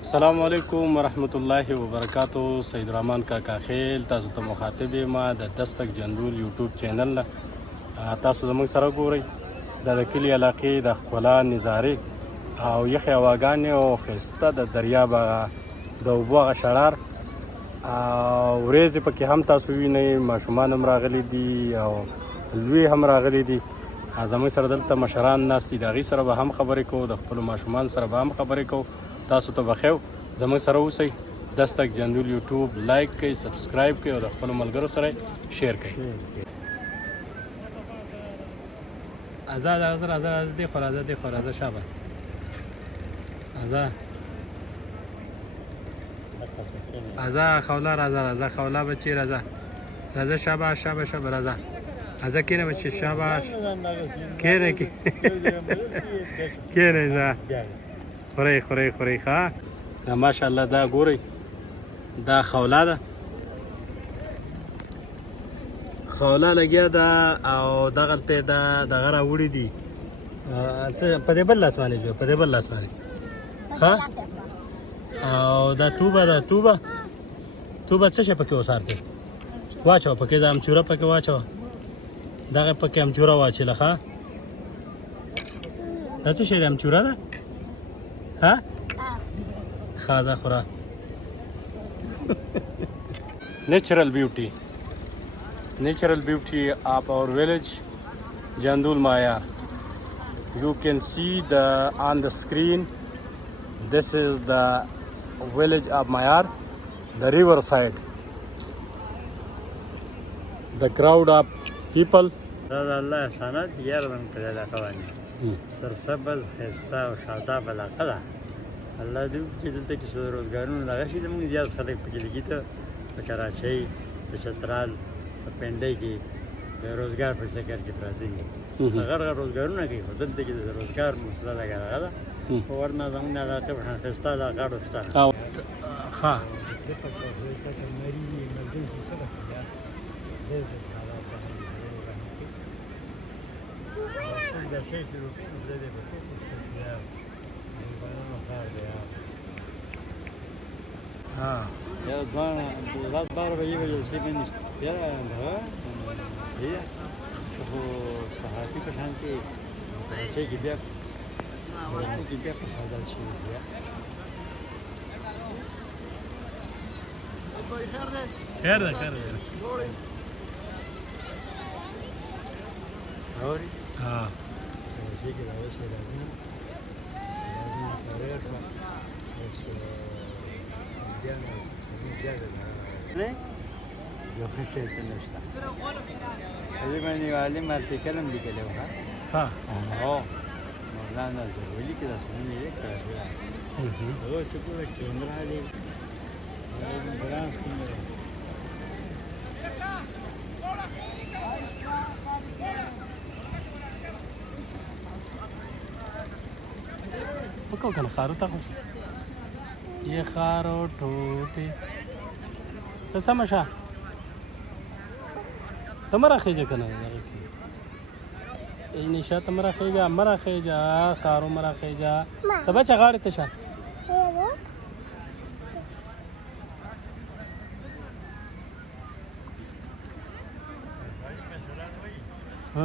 السلام علیکم ورحمت الله وبرکاتو. سید الرحمن کاکا خیل تاسو ته مخاطب یم د دستک جندول یوټیوب چینل نه. تاسو زموږ سره ګورئ د کلي علاقې د ښکلا نظارې او یخې هواګانې او ښایسته د دریاب د اوبو هغه شرار او ورېځې پکې هم تاسو وینئ. ماشومان هم راغلي دي او لوی هم راغلي دي. زموږ سره دلته مشران ناست دي، د هغوی سره به هم خبرې کوو، د خپلو ماشومانو سره به هم خبرې کوو. تاسو ته بخیر زموږ سره اوسئ. دستک جندول یوټیوب لایک کړئ، سبسکرایب کړئ او د خپلو ملګرو سره شیر کړئ. آزاد آزاد آزاد دی خو راځه، دی خو راځه شابه آزاد آزاد خوله راځه، راځه خوله بچی راځه، راځه شاباش شاباش شابه راځه آزاد کینه بچی شاباش کینه کینه ځه خورئ خورئ خورئ ښه. ماشاءالله دا ګورئ دا خوله ده، خوله لګیا ده او دغلته دا دغه راوړي دي. څه په دې بل لاس باندې جو، په دې بل لاس باندې ها. او دا توبه ده، توبه څه شی پکې وسارته واچو، پکې دا امچوره پکې واچو، دغه پکې امچوره واچله ښه. دا څه شی ده، امچوره ده ها. خازه خورا natural beauty of our village Jandul Mayar. You can see on the screen, this is the village of Mayar, the river side, the crowd of people. الله سند يرمن كذا خواني سرسبز خستا او شاداب علاقه ده. الله دې چې دلته کې څه روزګارونه دغه شي زموږ زیات خلک پکې لګي ته په کراچۍ، په چترال، په پنډۍ کې د روزګار په چکر کې پراته دي. هغه روزګارونه کوي خو دلته کې د روزګار مسله لګېدغه ده. خو ورنه زموږ علاقه په شان ښایسته علاقه ډوسته ښه يا ضان لا ضرب يجي يسيبني يا ها هي هو صحافي كان كي شيء كبير كبير هذا الشيء خیر ده خیر ده هوري ها شيء كده هو شيء لازم یو ښه شی ته نشته. دې باندې یو عالم ارتیکل هم لیکلی و ها هو مولانا زرولی کې دا څه یې کړی هغه چې کومه کیمرا دی ګران څنګه وکړو که نه خارو ته خو یې خارو ټوټې ته سمه شه ته مه راخېږه که نه دغه کې نشه ته مه راخېږه، مه راخېږه خارو مه راخېږه ته بچه غاړې ته شه